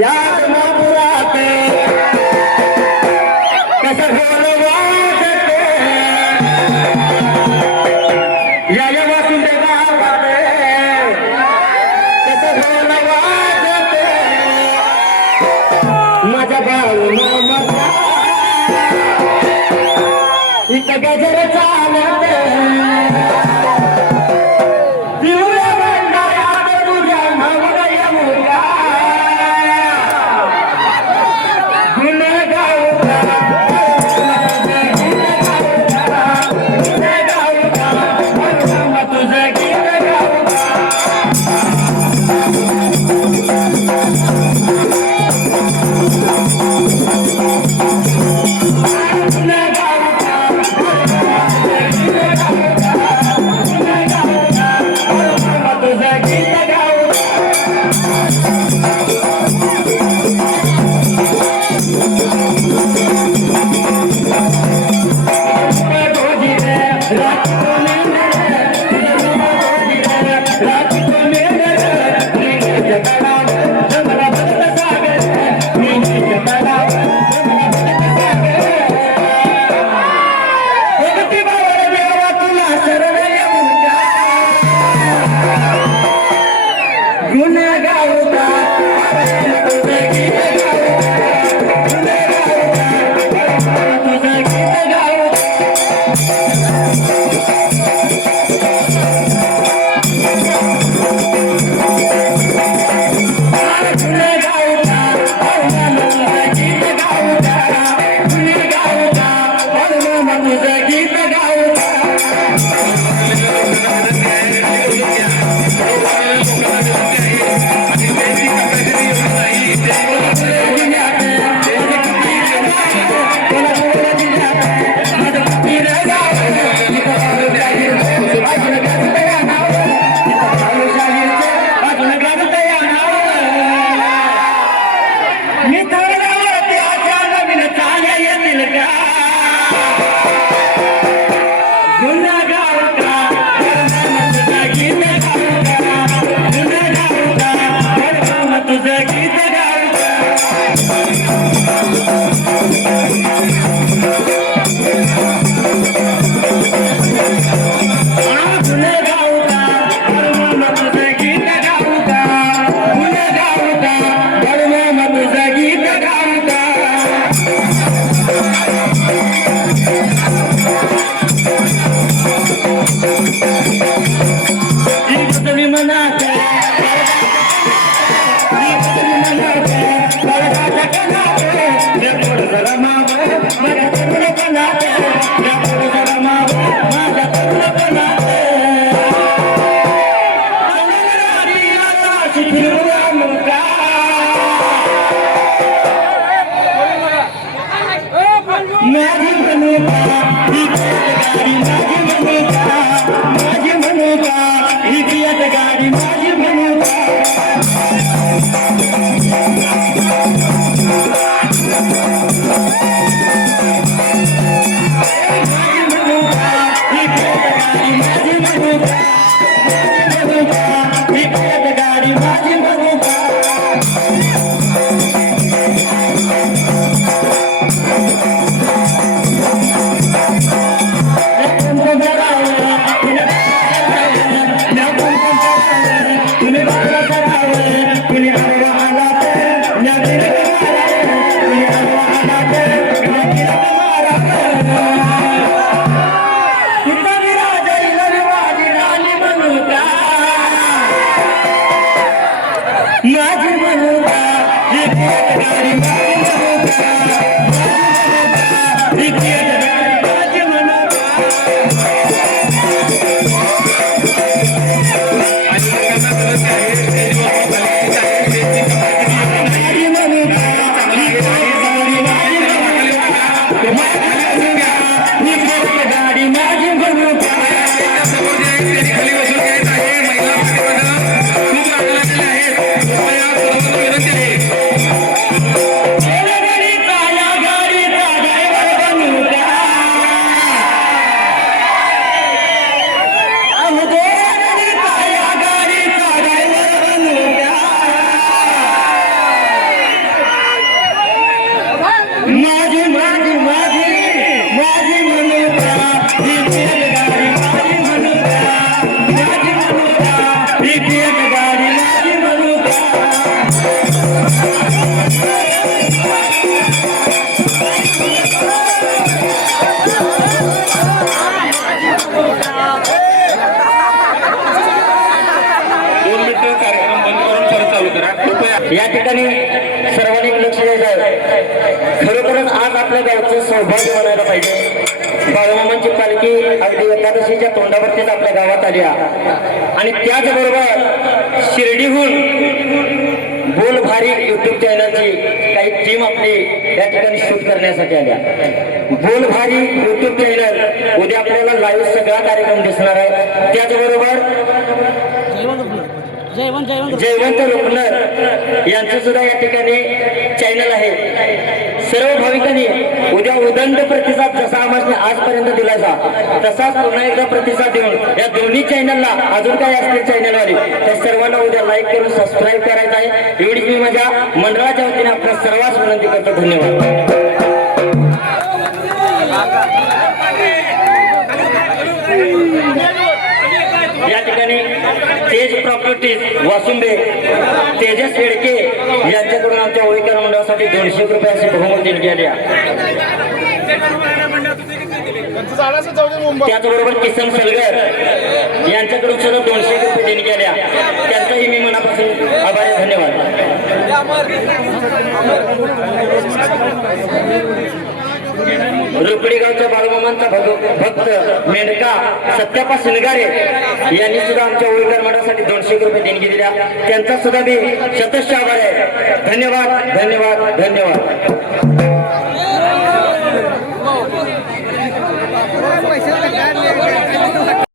या महापुरात कसं ढोल वाजते या वासुंदे गावात कसं ढोल वाजते माझा भाऊ मामा इथं गजर चालते या ठिकाणी सर्वांनी लक्ष द्यायचं आहे. खरोखरच आज आपल्या गावचं सौभाग्य म्हणायला पाहिजे. बाळूमामांची पालखी अगदी एकादशीच्या तोंडावरतीच आपल्या गावात आली आणि त्याचबरोबर शिर्डीहून बोल भारी युट्यूब चॅनलची काही टीम आपली या ठिकाणी शूट करण्यासाठी आल्या. बोल भारी युट्यूब चॅनल उद्या आपल्याला लाईव्ह सगळा कार्यक्रम दिसणार आहे. त्याचबरोबर जयवंत लोकनर यांचं सुद्धा या ठिकाणी चॅनल आहे. सर्व भाविकांनी उद्या उदंड प्रतिसाद जसा आम्हाला आजपर्यंत दिला जा तसाच पुन्हा एकदा प्रतिसाद देऊन या दोन्ही चॅनलला अजून काही असतील चॅनलवाले त्या सर्वांना उद्या लाईक करून सबस्क्राईब करायचं आहे. एवढीच मी माझ्या मंडळाच्या वतीने आपल्या सर्वांस विनंती करतो. धन्यवाद. या ठिकाणी तेज प्रॉपर्टीज वासुंबे तेजस येडके यांच्याकडून आमच्या होळीकर मंडळासाठी 200 रुपयाची बहुमत देणगी आली. त्याचबरोबर किसन सलगर यांच्याकडून सुद्धा 200 रुपये देणगी आल्या. त्यांचाही मी मनापासून आभारी. धन्यवाद. रुकडी गावच्या बाळूमामांचा भक्त मेंढका सत्यापा शिनगारे यांनी सुद्धा आमच्या होळीकर मंडळासाठी 200 रुपये देणगी दिल्या. त्यांचा सुद्धा मी शतश आभार आहे. धन्यवाद धन्यवाद धन्यवाद.